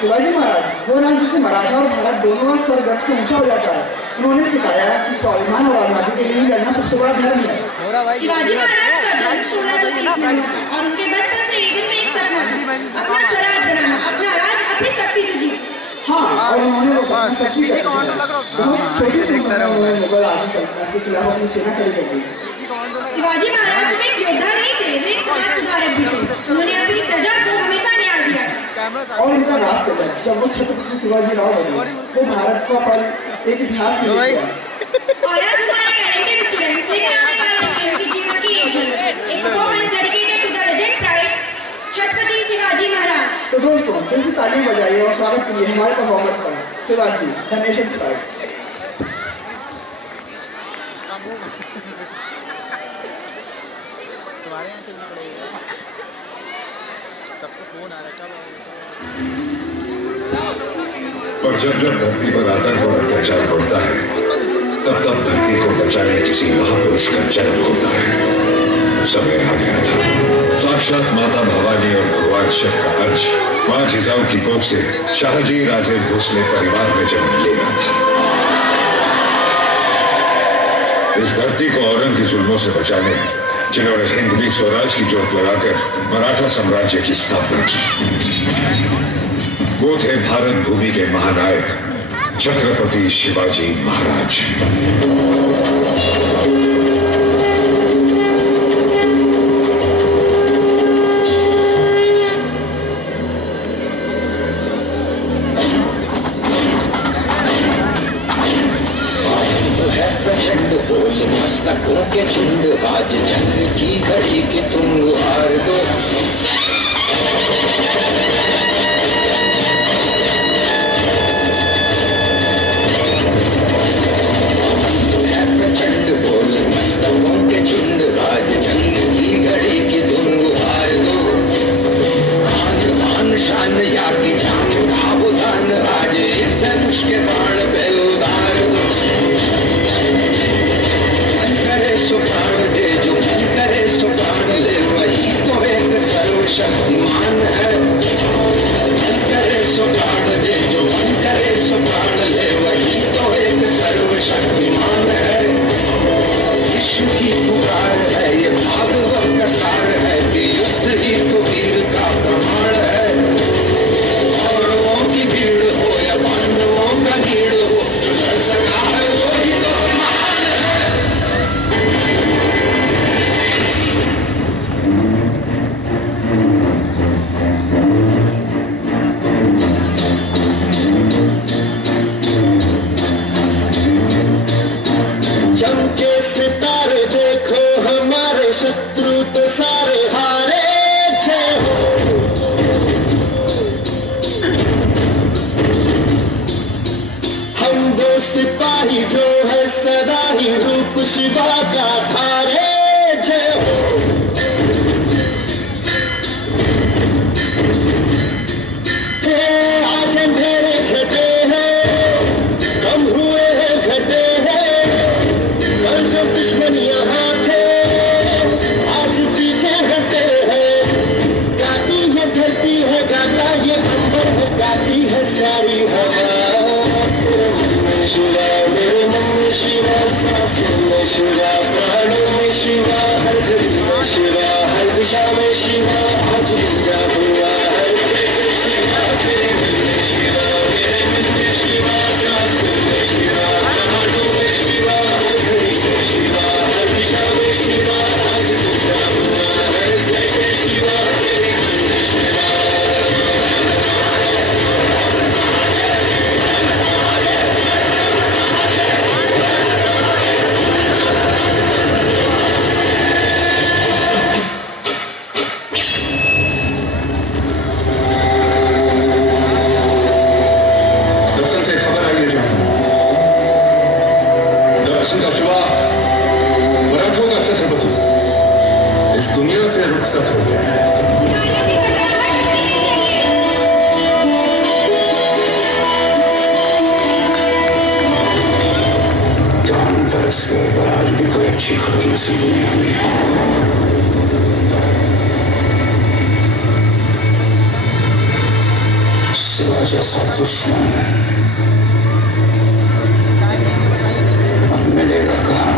शिवाजी महाराज वो नाम जिससे मराठा और भारत दोनों का सर गर्व से ऊंचा हो जाता है। उन्होंने सिखाया कि स्वाभिमान और आजादी के लिए लड़ना सबसे बड़ा धर्म है। शिवाजी महाराज का जन्म 1630 में हुआ था और उनके बचपन से एक दिन में एक सपना था, अपना स्वराज बनाना, अपना राज अपनी शक्ति से जीतना। हाँ, और उन्होंने वो सपना सच भी कर दिया। बहुत छोटी सी उम्र में उन्होंने मुगल आदि सल्तनत के खिलाफ अपनी सेना खड़ी कर दी। शिवाजी महाराज सिर्फ एक योद्धा नहीं थे, वे एक समाज सुधारक भी थे। उन्होंने अपनी प्रजा को हमेशा न्याय दिया और उनका राष्ट्र तक जब वो छत्रपति शिवाजी राव बने, वो भारत का पल एक इतिहास में लिख गया। और आज हमारे टैलेंटेड स्टूडेंट्स लेकर आने वाले हैं उनके जीवन की एक झलक, एक performance dedicated to the legend pride Chhatrapati Shivaji Maharaj. तो दोस्तों दिल से ताली बजाइए और स्वागत कीजिए हमारे परफॉर्मर्स का, शिवाजी द नेशन प्राइड। तुम्हारे यहाँ चलना पड़ेगा, सबको फोन आ रखा है। और जब जब धरती पर आतंक और अत्याचार बढ़ता है, तब तब धरती को बचाने किसी महापुरुष का जन्म होता है। समय आ गया था, साक्षात माता भवानी और भगवान शिव का अंश मां जिजाऊ की कोख से शाहजी राजे भोसले परिवार में जन्म लेना था। इस धरती को औरंग की जुल्मों से बचाने जिन्होंने हिंदवी स्वराज की जोत लगाकर मराठा साम्राज्य की स्थापना की, वो थे भारत भूमि के महानायक छत्रपति शिवाजी महाराज। प्रचंड बोल मस्तकों के झुंड, आज जंग की घड़ी की तुम हार दो। प्रचंड बोल मस्तकों के झुंड, आज जंग की घड़ी की तुम हार दो। आन बान शान या की जान सावधान, आज धनुष के बाण पे उतार दो। सो प्राण दे जो मन करे सो प्राण ले, वही तो एक सर्वशक्तिमान है। मन करे सो प्राण दे जो मन करे सो प्राण ले, वही तो एक सर्वशक्तिमान है। विश्व की पुकार है ये भागवत का सार है कि युद्ध ही तो वीर का प्रमाण है। कौरवों की भीड़ हो या पांडवों का नीड़ हो, जो लड़ सका है वही तो महान है। चमके सितारे देखो हमारे शत्रु तो सारे हारे, जय हो। हम वो सिपाही जो है सदा ही रूप शिवा का धारे, जय हो। आज अंधेरे छटे हैं, कम हुए हैं घटे हैं, कल जब दुश्मन यहाँ थे आज पीछे हटे हैं। गाती है धरती है, गाता ये अंबर है, गाती है सारी हवा। शिवा मेरे मन में शिवा, सांसों में शिवा, प्राणों में शिवा, हर घड़ी में शिवा, हर दिशा में शिवा, आज पूजा हुआ है। जय जय शिवा तेरे मन में शिवा, मेरे मन में शिवा, सांसों में शिवा, प्राणों में शिवा, हर घड़ी में शिवा, हर दिशा में शिवा, आज पूजा हुआ है। जय जय शिवा तेरे मन में शिवा। दक्षिण से खबर आई है जहां दक्षिण का शिवा मराठों का छत्रपति इस दुनिया से रुखसत हो गया है। जान तरस गए पर आज भी कोई अच्छी खबर नसीब नहीं हुई। शिवा जैसा दुश्मन अब मिलेगा कहाँ?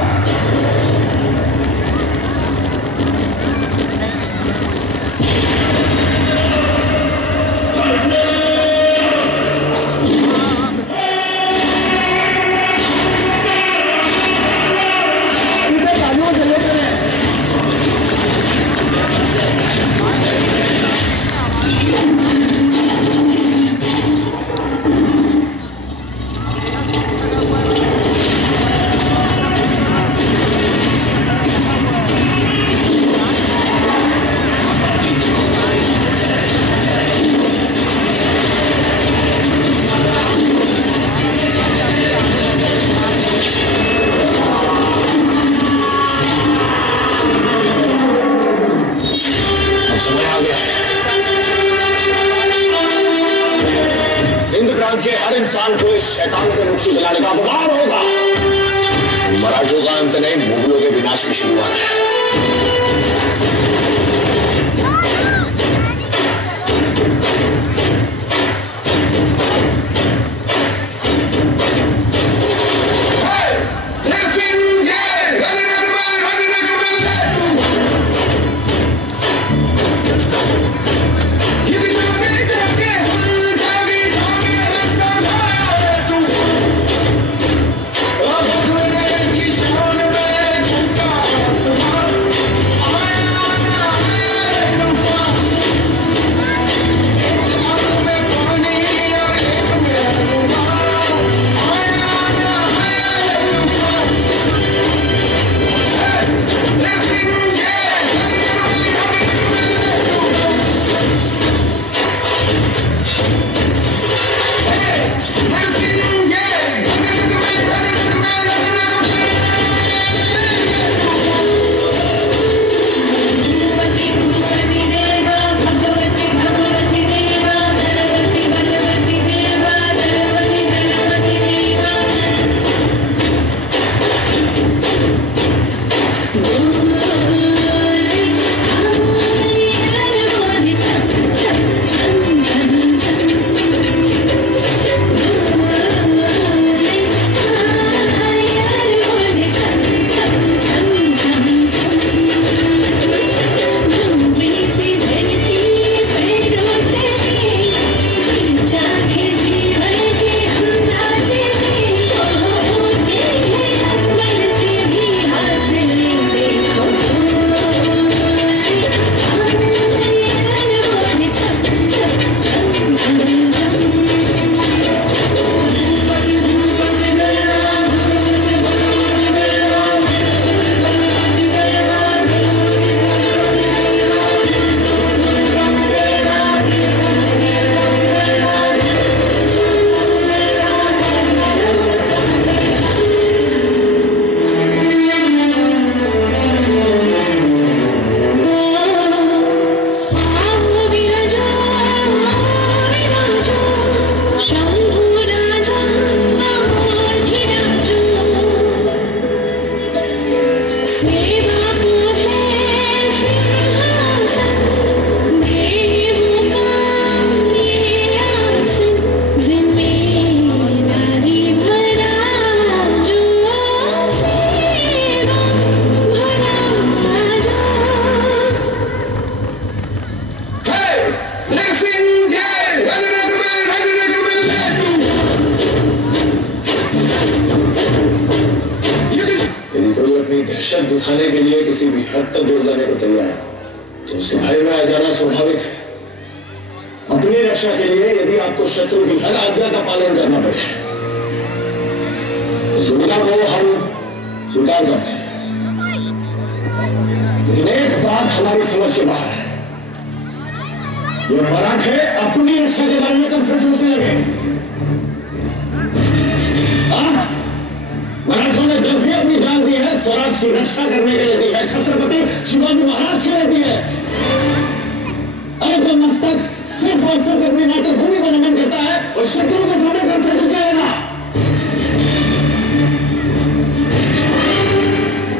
इनके तालियों से लेकर समय आ गया है। हिंद प्रांत के हर इंसान को इस शैतान से मुक्ति दिलाने का अधिकार होगा। मराठों का अंत नहीं, मुगलों के विनाश की शुरुआत है। दहशत दिखाने के लिए किसी भी हद तक दूर जाने को तैयार है तो उसके भय में आ जाना स्वाभाविक है। अपनी रक्षा के लिए यदि आपको शत्रु की हर आज्ञा का पालन करना पड़े इस दुविधा को हम स्वीकार करते हैं, लेकिन एक बात हमारी समझ के बाहर है। ये मराठे अपनी रक्षा के बारे में कब से सोचने लगे? मराठों ने जब भी अपनी जान दी है स्वराज की रक्षा करने के लिए दी है, छत्रपति शिवाजी महाराज के लिए दी है। अरे जब मस्तक सिर्फ और सिर्फ अपनी मातृभूमि को नमन करता है और शत्रु के सामने कब से झुकेगा?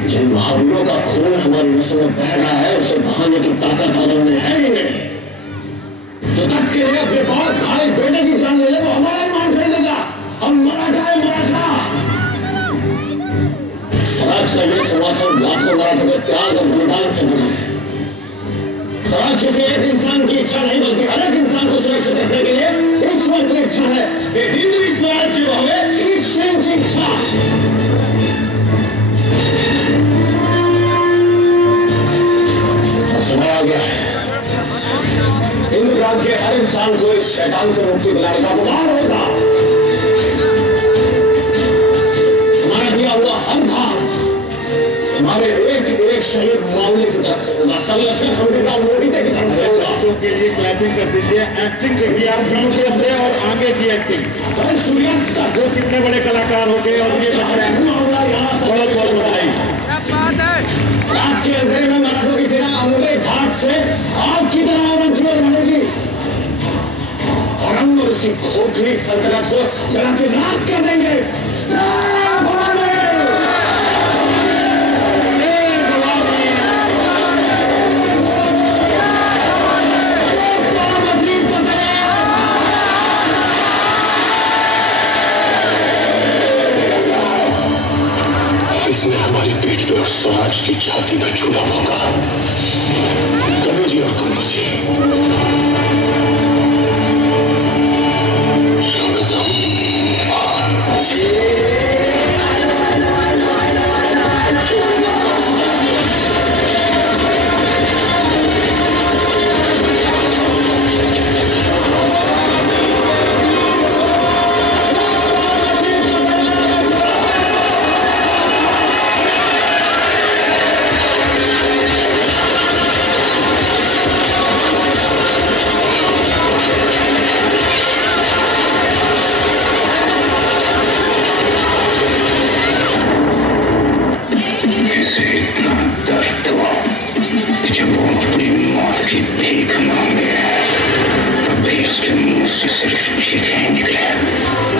जिन महावीरों का खून हमारी नस्ल में बह रहा है उसे बहाने की ताकत आदम में है ही नहीं। जो जो तक के लिए अपने बाप भाई बेटे की जान ले ले वो हमारा ही मान कर देगा। हम मराठा है मराठा। स्वराज का ये सिंहासन लाखों मराठों के त्याग और बलिदान से बना है। स्वराज किसी एक इंसान की इच्छा नहीं बल्कि हर एक इंसान को सुरक्षित रखने के लिए ईश्वर की इच्छा है। ये हिंदू स्वराज की हमें ईश्वर की इच्छा। समय आ गया है हिंदू प्रांत के हर इंसान को इस शैतान से मुक्ति दिलाने का उदार होगा। हमारा दिया हुआ हर भाव हमारे एक एक शहीद मामले की तरफ से होगा। सब लश्कर खंडेदार मोहिते की तरफ से होगा। बच्चों के लिए क्लैपिंग कर दीजिए। एक्टिंग देखिए आप पीछे से और आगे की एक्टिंग। कल सूर्यास्त तक जो कितने बड़े कलाकार हो गए और ये बच्चे मामला यहाँ से बहुत बहुत बधाई। रात के अंधेरे में मराठों की सेना अम्बे घाट से आग की तरह औरत की ओर बढ़ेगी और हम उसकी खोखली सल्तनत को जला के राख कर देंगे। जय भवानी! इसने हमारी पीठ पे और स्वराज की छाती पे छूना होगा। कनु जी और कुनु जी स्वागतम।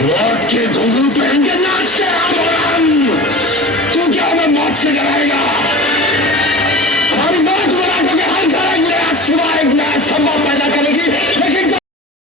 मौत के घुंघरू पहन के नाचते हैं। तू क्या हमें मौत से डराएगा?